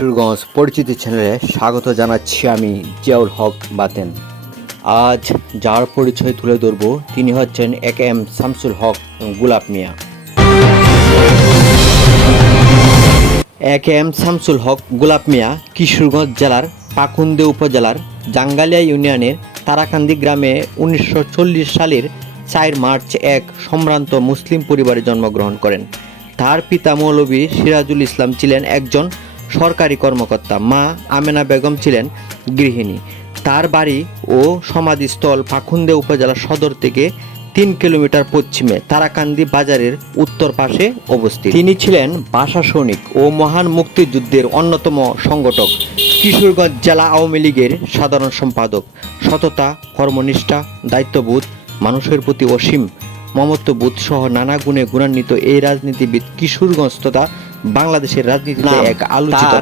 কিশোরগঞ্জ পরিচিতি চ্যানেলে স্বাগত জানাচ্ছি আমি জিয়াউল হক বাতেন। আজ যার পরিচয় তুলে ধরব, তিনি হচ্ছেন A K M Shamsul Haque Golap Mia. A K M Shamsul Haque Golap Mia Kishoreganj জেলার পাকুন্দে উপজেলার জাঙ্গালিয়া ইউনিয়নের তারাকান্দি গ্রামে উনিশশো চল্লিশ সালের চার মার্চ এক সম্ভ্রান্ত মুসলিম পরিবারে জন্মগ্রহণ করেন। তার পিতা মৌলভী সিরাজুল ইসলাম ছিলেন একজন সরকারি কর্মকর্তা মা আমেনা বেগম ছিলেন গৃহিণী। তার বাড়ি ও সমাধিস্থল পাখুন্দে উপজেলা সদর থেকে তিন কিলোমিটার পশ্চিমে তারাকান্দি বাজারের উত্তর পাশে অবস্থিত। তিনি ছিলেন ভাষা সৈনিক ও মহান মুক্তিযুদ্ধের অন্যতম সংগঠক। কিশোরগঞ্জ জেলা আওয়ামী লীগের সাধারণ সম্পাদক। সততা, কর্মনিষ্ঠা, দায়িত্ববোধ মানুষের প্রতি অসীম। মমত্ববোধ সহ নানা গুণে গুণান্বিত এই রাজনীতিবিদ কিশোরগঞ্জ তথা বাংলাদেশের রাজনীতিতে এক আলোচিত।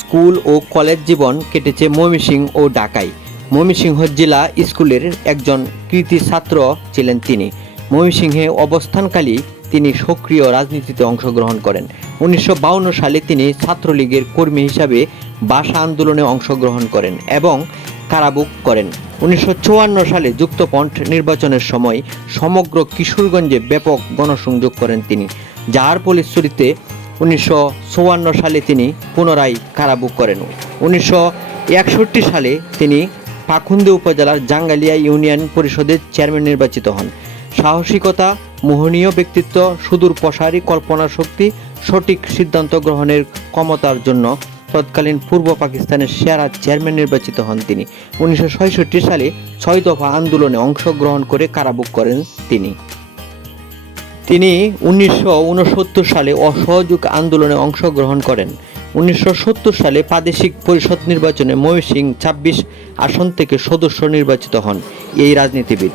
স্কুল ও কলেজ জীবন কেটেছে ময়মনসিংহ ও ঢাকায়। ময়মনসিংহ জেলা স্কুলের একজন কৃতি ছাত্র ছিলেন তিনি। ময়মনসিংহে অবস্থানকালী তিনি সক্রিয় রাজনীতিতে অংশগ্রহণ করেন। উনিশশো সালে তিনি ছাত্রলীগের কর্মী হিসাবে ভাষা আন্দোলনে অংশগ্রহণ করেন এবং কারাবুক করেন। উনিশশো সালে যুক্তফ্রন্ট নির্বাচনের সময় সমগ্র কিশোরগঞ্জে ব্যাপক গণসংযোগ করেন তিনি, যার ফলশ্রুতিতে উনিশশো সালে তিনি পুনরায় কারাবুক করেন। উনিশশো একষট্টি সালে তিনি পাখুন্দে উপজেলার জাঙ্গালিয়া ইউনিয়ন পরিষদের চেয়ারম্যান নির্বাচিত হন। সাহসিকতা, মোহনীয় ব্যক্তিত্ব সুদূর প্রসারী কল্পনা শক্তি সঠিক সিদ্ধান্ত গ্রহণের ক্ষমতার জন্য তৎকালীন পূর্ব পাকিস্তানের সেরা চেয়ারম্যান নির্বাচিত হন তিনি। উনিশশো সালে ছয় দফা আন্দোলনে অংশগ্রহণ করে কারাবুক করেন তিনি। তিনি উনিশশো সালে অসহযোগ আন্দোলনে অংশগ্রহণ করেন। উনিশশো সালে প্রাদেশিক পরিষদ নির্বাচনে ময়ূর ছাব্বিশ আসন থেকে সদস্য নির্বাচিত হন এই রাজনীতিবিদ।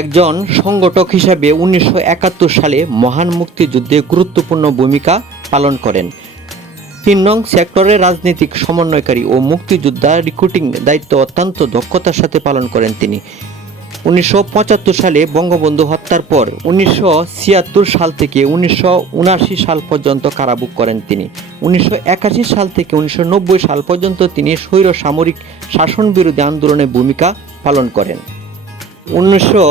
একজন সংগঠক হিসাবে উনিশশো একাত্তর সালে মহান মুক্তিযুদ্ধে গুরুত্বপূর্ণ ভূমিকা পালন করেন। তিন নং সেক্টরের রাজনৈতিক সমন্বয়কারী ও মুক্তিযোদ্ধা রিক্রুটিং দায়িত্ব অত্যন্ত দক্ষতার সাথে পালন করেন তিনি। উনিশশো পঁচাত্তর সালে বঙ্গবন্ধু হত্যার পর উনিশশো ছিয়াত্তর সাল থেকে উনিশশো সাল পর্যন্ত কারাবুক করেন তিনি। উনিশশো একাশি সাল থেকে উনিশশো নব্বই সাল পর্যন্ত তিনি স্বৈর সামরিক শাসন বিরোধী আন্দোলনে ভূমিকা পালন করেন। উনিশশো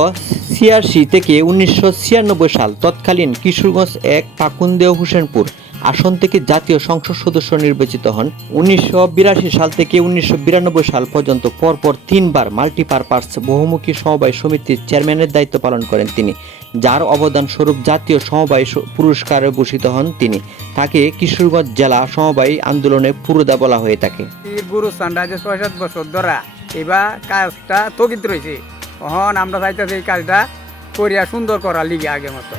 ছিয়াশি থেকে উনিশশো ছিয়ানব্বই সাল তৎকালীন কিশোরগঞ্জ এক পাকুন্দেও হোসেনপুর আসন থেকে জাতীয় সংসদ সদস্য নির্বাচিত হন। উনিশশো বিরাশি সাল থেকে উনিশশো বিরানব্বই সাল পর্যন্ত পরপর তিনবার মাল্টিপারপাস বহুমুখী সমবায় সমিতির চেয়ারম্যানের দায়িত্ব পালন করেন তিনি। যার অবদান স্বরূপ জাতীয় সমবায় পুরস্কারে ভূষিত হন তিনি। তাকে কিশোরগঞ্জ জেলা সমবায় আন্দোলনে পুরোদা বলা হয়ে থাকে। এই গুরু ছয় সাত বছর ধরা এবার কাজটা স্থগিত রয়েছে। আমরা চাইতেছি এই কাজটা করিয়া সুন্দর করা লিগে আগে মতো।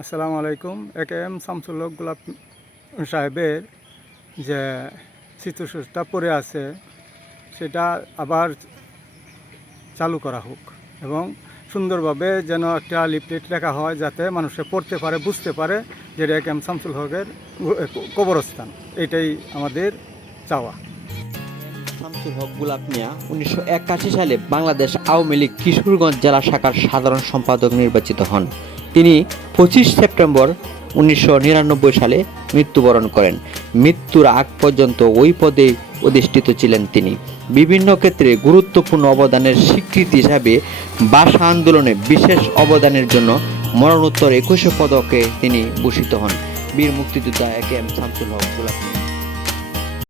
আসসালামু আলাইকুম। এ কে এম শামসুল হক গোলাপ সাহেবের যে স্মৃতিসূচটা পড়ে আছে, সেটা আবার চালু করা হোক এবং সুন্দরভাবে যেন একটা লিফলেট লেখা হয় যাতে মানুষে পড়তে পারে, বুঝতে পারে যে এটা এম শামসুল হকের কবরস্থান। এটাই আমাদের চাওয়া। শামসুল হক গুলাব মিয়া উনিশশো একাশি সালে বাংলাদেশ আওয়ামী লীগ কিশোরগঞ্জ জেলা শাখার সাধারণ সম্পাদক নির্বাচিত হন। তিনি পঁচিশ সেপ্টেম্বর উনিশশো নিরানব্বই সালে মৃত্যুবরণ করেন। মৃত্যুর আগ পর্যন্ত ওই পদে অধিষ্ঠিত ছিলেন তিনি। বিভিন্ন ক্ষেত্রে গুরুত্বপূর্ণ অবদানের স্বীকৃতি হিসাবে ভাষা আন্দোলনে বিশেষ অবদানের জন্য মরণোত্তর একুশে পদকে তিনি ভূষিত হন। বীর মুক্তিযোদ্ধা এ কে এম শামসুল হক, গোলাপ